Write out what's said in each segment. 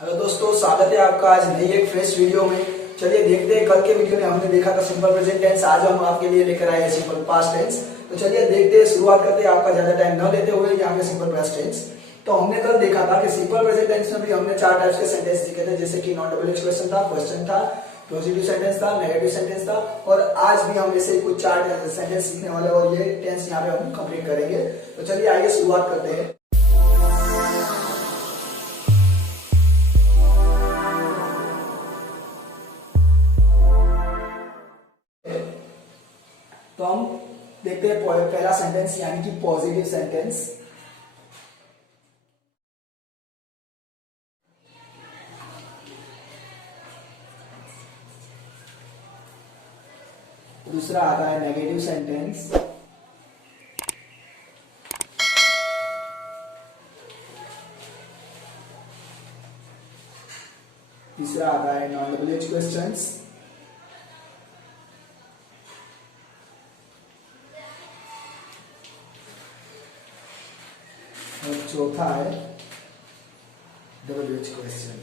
Hello दोस्तों, स्वागत है आपका आज नई एक फ्रेश वीडियो में। चलिए देखते हैं, कल के वीडियो में हमने देखा था सिंपल प्रेजेंट टेंस, आज हम आपके लिए लेकर आए हैं सिंपल पास्ट टेंस। तो चलिए देखते हैं, शुरुआत करते हैं आपका ज्यादा टाइम न लेते हुए यहाँ पे सिंपल पास्ट टेंस। तो हमने कल देखा था कि सिंपल प्रेजेंट टेंस में भी हमने 4 टाइप्स के सेंटेंस सीखे थे, जैसे कि नॉन डबल एक्सप्रेशन था, क्वेश्चन था, पॉजिटिव सेंटेंस था, नेगेटिव सेंटेंस था। और आज भी हम ऐसे कुछ 4 सेंटेंस सीखने वाले और ये टेंस यहाँ पे हम कंप्लीट करेंगे। तो चलिए आगे शुरुआत करते हैं। तो हम देखते हैं पहला सेंटेंस यानी कि पॉजिटिव सेंटेंस। दूसरा आता है नेगेटिव सेंटेंस। तीसरा आता है नॉन डबल एच क्वेश्चंस। और चौथा है डबल एच क्वेश्चन।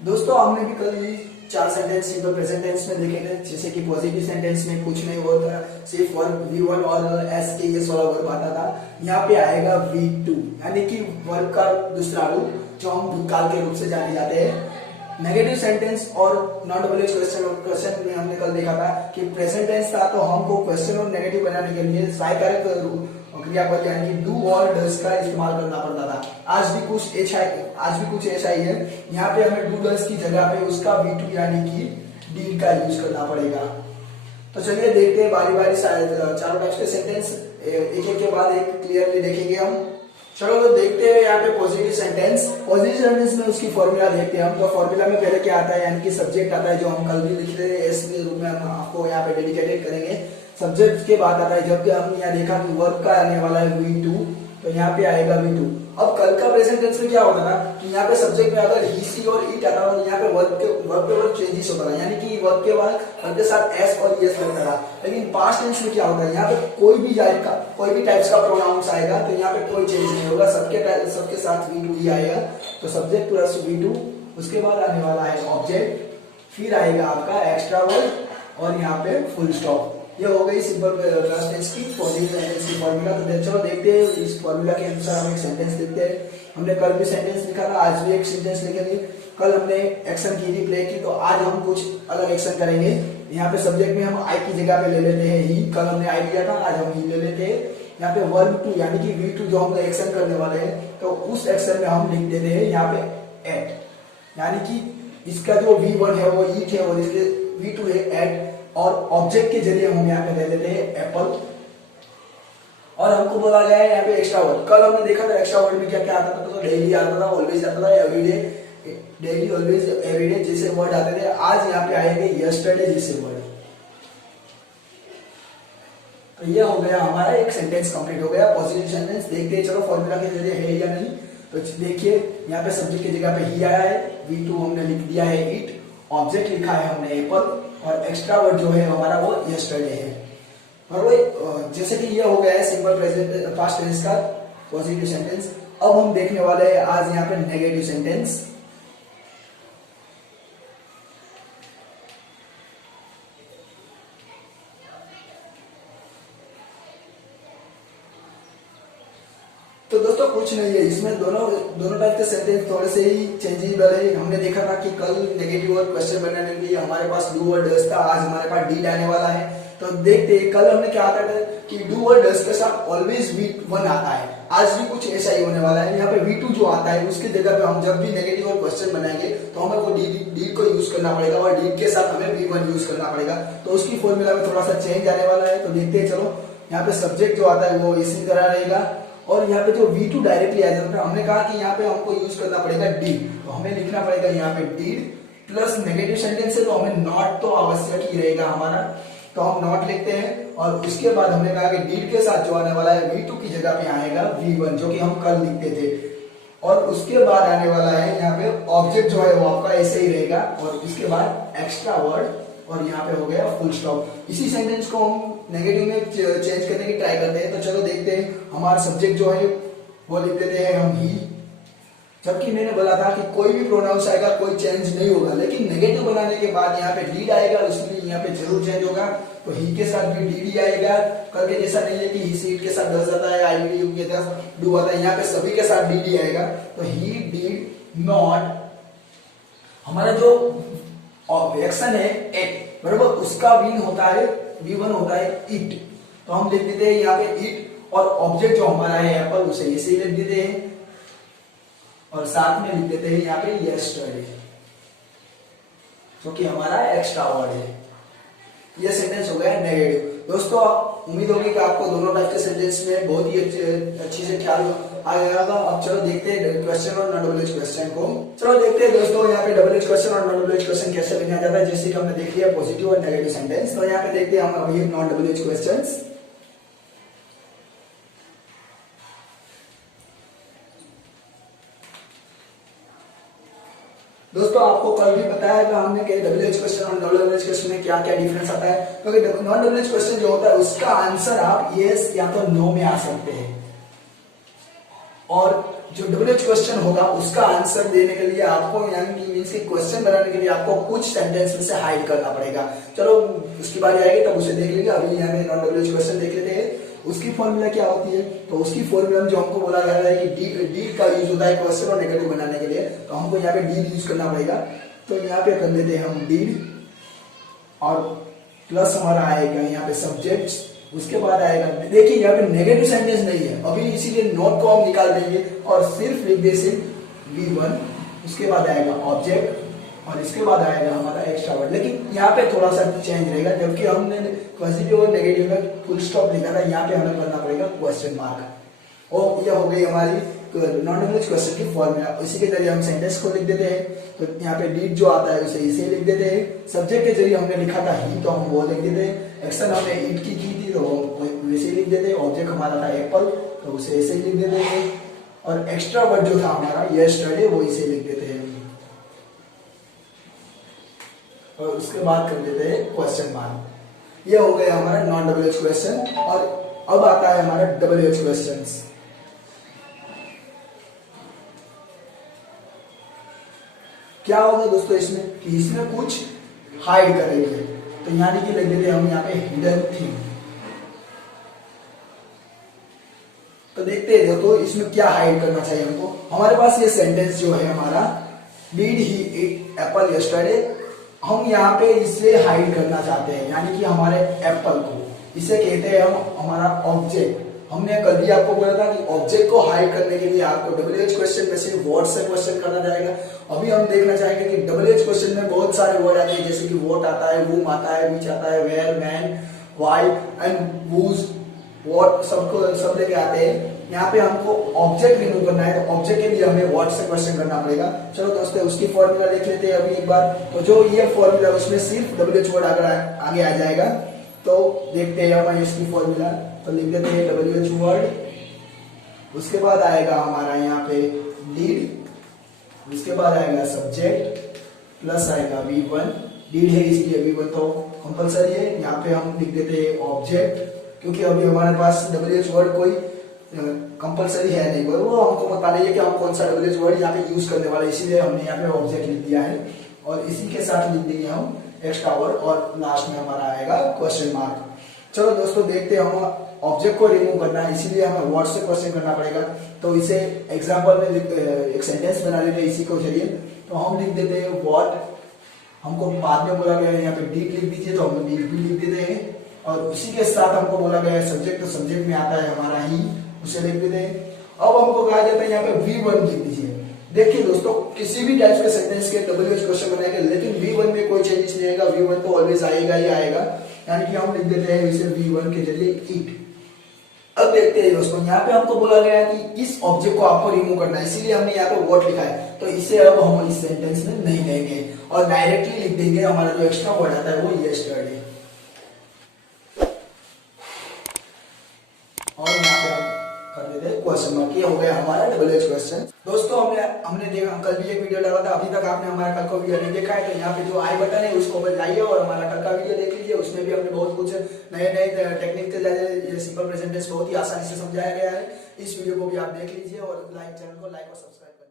दोस्तों हमने भी कल 4 सेंटेंस सिंपल प्रेजेंट टेंस में देखे थे, जैसे कि पॉजिटिव सेंटेंस में कुछ नहीं होता, सिर्फ वर्ब V1 और एस के ये वाला वर्ब आता था। यहाँ पे आएगा V2 यानी कि वर्ब का दूसरा रूप, जो हम भूतकाल के रूप से जाने जाते हैं। नेगेटिव सेंटेंस और नॉन डबल एच क्वेश्चन में हमने कल देखा था कि प्रेजेंट टेंस था, तो हमको क्वेश्चन और नेगेटिव बनाने के लिए सहायक क्रियापद यानी कि डू और डज का इस्तेमाल करना पड़ता था। आज भी कुछ ऐसा ही है। यहाँ पे हमें डू डज की जगह पे उसका V2 यानी कि डीड का यूज करना पड़ेगा। तो चलिए देखते हैं बारी बारी चारों टाइप्स के सेंटेंस एक एक के बाद एक क्लियरली देखेंगे हम। चलो तो देखते हैं यहाँ पे पॉजिटिव सेंटेंस में उसकी फॉर्मूला देखते हैं हम। तो फॉर्मूला में पहले क्या आता है, यानी कि सब्जेक्ट आता है, जो हम कल भी लिखते हैं एस के रूप में हम आपको यहाँ पे डेडिकेटेड करेंगे। सब्जेक्ट के बाद आता है, जब हम यहाँ देखा कि वर्ब का आने वाला है V2, तो यहाँ पे आएगा V2। अब कल का प्रेजेंट टेंस में क्या होता था कि यहाँ पे सब्जेक्ट में अगर ही सी और इट आता था, यहाँ पे वर्ब चेंजेस होता था, यानी कि वर्ब के बाद उनके साथ एस और एस लगता था। लेकिन पास्ट टेंस में क्या होता है, यहाँ पे कोई भी टाइप्स का प्रोनाउंस आएगा, तो यहाँ पे कोई चेंज नहीं होगा, सबके साथ V2 ही आएगा। तो सब्जेक्ट प्लस V2, उसके बाद आने वाला है ऑब्जेक्ट, फिर आएगा आपका एक्स्ट्रा वर्ब और यहाँ पे फुल स्टॉप। ये हो गई सिंपल पास्ट टेंस की पॉजिटिव सेंटेंस की फॉर्मूला। तो चलो देखते हैं इस फॉर्मूला के अनुसार हम एक सेंटेंस देखते हैं। हमने कल भी सेंटेंस लिखा था, आज भी एक सेंटेंस लिखेंगे। कल हमने एक्शन की थी, प्ले की, तो आज हम कुछ अलग एक्शन करेंगे। यहाँ पे सब्जेक्ट में हम आई की जगह पे ले लेते हैं ही। कल हमने आई लिया था, आज हम ही ले लेते हैं। यहाँ पे वर्ब 2 यानी कि V2 जो हम एक्शन करने वाले हैं, तो उस एक्शन में हम लिख देते हैं यहाँ पे एट, यानी कि इसका जो V1 है वो ईट है और इसके V2 है एट। और ऑब्जेक्ट के जरिए हम यहाँ पे ले लेते हैं एप्पल। और हमको बोला गया है यहाँ पे एक्स्ट्रा वर्ड। कल हमने देखा था एक्स्ट्रा वर्ड में क्या क्या आता था, तो डेली आता था, ऑलवेज आता था, एवरीडे, डेली, ऑलवेज, एवरीडे जैसे वर्ड आते थे। आज यहाँ पे आएंगे यस्टरडे जैसे वर्ड। तो ये हो गया हमारा एक सेंटेंस कंप्लीट हो गया, पॉजिटिव सेंटेंस। देखते हैं चलो फॉर्मूला के जरिए है या नहीं। तो देखिए यहाँ पे सब्जेक्ट की जगह पे ही आया है, V2 हमने लिख दिया है इट, ऑब्जेक्ट लिखा है हमने एप्पल, और एक्स्ट्रा वर्ड जो है हमारा वो यस्टरडे है। और वो जैसे कि ये हो गया है सिंपल प्रेजेंट पास्ट टेंस का पॉजिटिव सेंटेंस। अब हम देखने वाले हैं आज यहाँ पे नेगेटिव सेंटेंस। तो दोस्तों कुछ नहीं है इसमें, दोनों टाइप के सेंटेंस थोड़े से ही चेंजेबल है। हमने देखा था कि कल नेगेटिव और क्वेश्चन बनाने के लिए हमारे पास डू और डज था, आज हमारे पास डीड आने वाला है। तो देखते हैं, कल हमने क्या आता था कि डू और डज के साथ ऑलवेज V1 आता है, आज भी कुछ ऐसा ही होने वाला है। यहाँ पे V2 जो आता है उसकी जगह पे हम जब भी नेगेटिव और क्वेश्चन बनाएंगे तो हमें वो डीड को यूज करना पड़ेगा, और डीड के साथ हमें V1 यूज करना पड़ेगा। तो उसकी फॉर्मूला में थोड़ा सा चेंज आने वाला है। तो देखते हैं चलो, यहाँ पे सब्जेक्ट जो आता है वो इसी तरह रहेगा, और यहाँ पे जो V2 डायरेक्टली आ जाता है, हमने कहा कि यहाँ पे हमको यूज करना पड़ेगा डीड, तो हमें लिखना पड़ेगा यहाँ पे डीड प्लस नेगेटिव सेंटेंस है, तो हमें नॉट तो आवश्यक ही रहेगा हमारा, तो हम नॉट लिखते हैं। और उसके बाद हमने कहा कि डीड के साथ जो आने वाला है V2 की जगह पे आएगा V1, जो कि हम कल लिखते थे। और उसके बाद आने वाला है यहाँ पे ऑब्जेक्ट जो है वो आपका ऐसे ही रहेगा, और इसके बाद एक्स्ट्रा वर्ड, और यहाँ पे हो गया फुल स्टॉप। इसी सेंटेंस को हम नेगेटिव में चेंज करने की ट्राई करते हैं। तो चलो देखते हैं, हमारा सब्जेक्ट जो है वो लिख देते हैं हम ही। जबकि मैंने बोला था कि कोई भी प्रोनाउंस आएगा कोई चेंज नहीं होगा, लेकिन नेगेटिव बनाने के बाद यहाँ पे डीड आएगा, उसमें यहाँ पे जरूर चेंज होगा। तो ही के साथ भी डीड ही आएगा, करके जैसा नहीं है कि ही सीट के साथ डस जाता है, आई वी यू के साथ डू आता है, यहाँ पे सभी के साथ डीड ही आएगा। तो ही डीड नॉट, हमारा जो एक्शन है एट, बराबर, उसका वीन होता है, V1 होता है इट। तो हम लिख देते हैं यहाँ पे इट, और ऑब्जेक्ट जो हमारा है एप्पल उसे ऐसे ही लिख देते हैं, और साथ में लिख देते हैं यहाँ पे यस्टरडे, जो कि हमारा एक्स्ट्रा वर्ड है। ये सेंटेंस हो गया नेगेटिव। दोस्तों उम्मीद होगी कि आपको दोनों टाइप के सेंटेंस में बहुत ही अच्छी से ख्याल आ गया होगा। अब चलो देखते हैं क्वेश्चन और नॉन डबल एच क्वेश्चन को। चलो देखते हैं दोस्तों यहाँ पे डबल एच क्वेश्चन और नॉन डबल एच क्वेश्चन कैसे लिखा जाता है। जैसे कि हमने देख लिया पॉजिटिव और नेगेटिव सेंटेंस, तो यहाँ पे देखते हैं हम अभी नॉन डबल एच क्वेश्चन। दोस्तों आपको कल भी बताया था हमने कि डबल एच क्वेश्चन और नॉन डबल एच क्वेश्चन में क्या क्या डिफरेंस आता है। क्योंकि नॉन डबल एच क्वेश्चन जो होता है उसका आंसर आप यस या तो नो में आ सकते हैं, और जो डबल एच क्वेश्चन होगा उसका आंसर देने के लिए आपको, यानी कि मींस के क्वेश्चन बनाने के लिए आपको कुछ सेंटेंस में से हाइड करना पड़ेगा। चलो उसकी बारी आएगी तब उसे देख लेंगे। अभी यहाँ पे नॉन डबल एच क्वेश्चन देख लेते हैं। उसकी फॉर्मूला क्या होती है, तो उसकी फॉर्मूला में जो हमको बोला गया है कि डी का यूज होता है क्वेश्चन और नेगेटिव बनाने के लिए, तो हमको यहाँ पे डी यूज करना पड़ेगा। तो यहाँ पे कर लेते हैं हम डी, और प्लस हमारा आएगा यहाँ पे सब्जेक्ट, उसके बाद आएगा, देखिए यहाँ पे नेगेटिव सेंटेंस नहीं है अभी, इसीलिए नोट को हम निकाल देंगे और सिर्फ लिख दे सिर्फ V1, उसके बाद आएगा ऑब्जेक्ट, और इसके बाद आएगा हमारा एक्स्ट्रा वर्ड। लेकिन यहाँ पे थोड़ा सा चेंज रहेगा, जबकि हमने पॉजिटिव और नेगेटिव में फुल स्टॉप लिखा था, यहाँ पे हमें करना पड़ेगा क्वेश्चन मार्क। और यह हो गई हमारी नॉन डबल एच क्वेश्चन की फॉर्मूला। इसी के जरिए हम सेंटेंस को लिख देते हैं। तो यहाँ पे डीड जो आता है उसे इसे लिख देते हैं। सब्जेक्ट के जरिए हमने लिखा था ही, तो हम वो लिख देते हैं। एक्शन हमने ईट की थी तो वैसे लिख देते हैं। ऑब्जेक्ट हमारा था एप्पल, तो उसे ऐसे लिख देते हैं। और एक्स्ट्रा वर्ड जो था हमारा यस्टरडे, वो इसे लिख देते हैं, और उसके बाद कर देते हैं क्वेश्चन मार्क। ये हो गया हमारा नॉन डबल एच क्वेश्चन। और अब आता है हमारा डबल एच क्वेश्चन। क्या होगा दोस्तों इसमें, कि इसमें कुछ हाइड करेंगे, तो यानी कि लिख देते हैं हम यहाँ पे हिडन थिंग। तो देखते हैं दोस्तों इसमें क्या हाइड करना चाहिए हमको। हमारे पास ये सेंटेंस जो है हमारा, did he eat Apple yesterday, हम यहाँ पे इसे हाइड करना चाहते हैं, यानी कि हमारे एप्पल को, इसे कहते हैं हम हमारा ऑब्जेक्ट। हमने कल भी आपको बोला था कि ऑब्जेक्ट को हाइड करने के लिए आपको डबल एच क्वेश्चन में से वर्ड से क्वेश्चन करना जाएगा। अभी हम देखना चाहेंगे कि डबल एच क्वेश्चन में बहुत सारे वर्ड आते हैं, जैसे कि वोट आता है, वूम आता है, विच आता है, where, man, why and who's, what, सब लेके आते हैं। यहाँ पे हमको ऑब्जेक्ट रिमूव करना है, तो ऑब्जेक्ट के लिए हमें वर्ड से क्वेश्चन करना पड़ेगा। चलो दोस्तों उसकी फॉर्मूला देख लेते हैं अभी एक बार। तो जो ये फॉर्मूला उसमें सिर्फ डबल एच वर्ड आगे आ जाएगा। तो देखते हैं हम इसकी फॉर्मूला। तो लिख देते हैं डबल एच वर्ड, उसके बाद आएगा हमारा यहाँ पे डीड, उसके बाद आएगा सब्जेक्ट, प्लस आएगा V1। डीड है इसलिए V1 तो कंपलसरी है। यहाँ पे हम लिख देते हैं ऑब्जेक्ट, क्योंकि अभी हमारे पास डबल एच वर्ड कोई कंपलसरी है नहीं, वो हमको पता नहीं है कि हम कौन सा डबल एच वर्ड यहाँ पे यूज करने वाले, इसीलिए हमने यहाँ पे ऑब्जेक्ट लिख दिया है। और इसी के साथ लिख देंगे हम एक्स्ट्रा वर्ड, और लास्ट में हमारा आएगा क्वेश्चन मार्क। चलो दोस्तों देखते हैं, हम ऑब्जेक्ट को रिमूव करना है, इसीलिए हमें वर्ड से क्वेश्चन करना पड़ेगा। तो इसे एग्जांपल में एक सेंटेंस बना लेते हैं इसी को जरिए। तो हम लिख देते हैं व्हाट, हमको बाद में बोला गया है यहाँ पे डीड लिख दीजिए, तो हम डीड भी लिख देते हैं। और उसी के साथ हमको बोला गया है सब्जेक्ट, तो सब्जेक्ट में आता है हमारा ही, उसे लिख देते हैं। अब हमको कहा जाता है यहाँ पे V1 लिख दीजिए। देखिए दोस्तों किसी भी टाइप के सेंटेंस के डबल एच क्वेश्चन बनाएंगे, लेकिन V1 में कोई चेंजेस नहीं आएगा, V1 तो ऑलवेज आएगा ही आएगा। यानी कि हम लिख देते हैं इसे V1 के जरिए ईट। अब देखते हैं दोस्तों, यहाँ पे हमको बोला गया है कि इस ऑब्जेक्ट को आपको रिमूव करना है, इसीलिए हमने यहाँ पे व्हाट लिखा है। तो इसे अब हम इस सेंटेंस में नहीं लेंगे और डायरेक्टली लिख देंगे हमारा जो एक्स्ट्रा वर्ड आता है वो यस्टरडे। और यहाँ पे हम कर देते हैं क्वेश्चन मार्क। ये हो गया हमारा डबल एज क्वेश्चन। दोस्तों हमने देखा, कल भी एक वीडियो डाला था, अभी तक आपने हमारा कल का वीडियो नहीं देखा है तो यहाँ पे जो आई बटन है उसको बजाइए और हमारा कल का वीडियो देख लीजिए। उसमें भी हमने बहुत कुछ नए नए टेक्निक के जरिए सिंपल प्रेजेंट टेंस बहुत ही आसानी से समझाया गया है। इस वीडियो को भी आप देख लीजिए और चैनल को लाइक और सब्सक्राइब करें।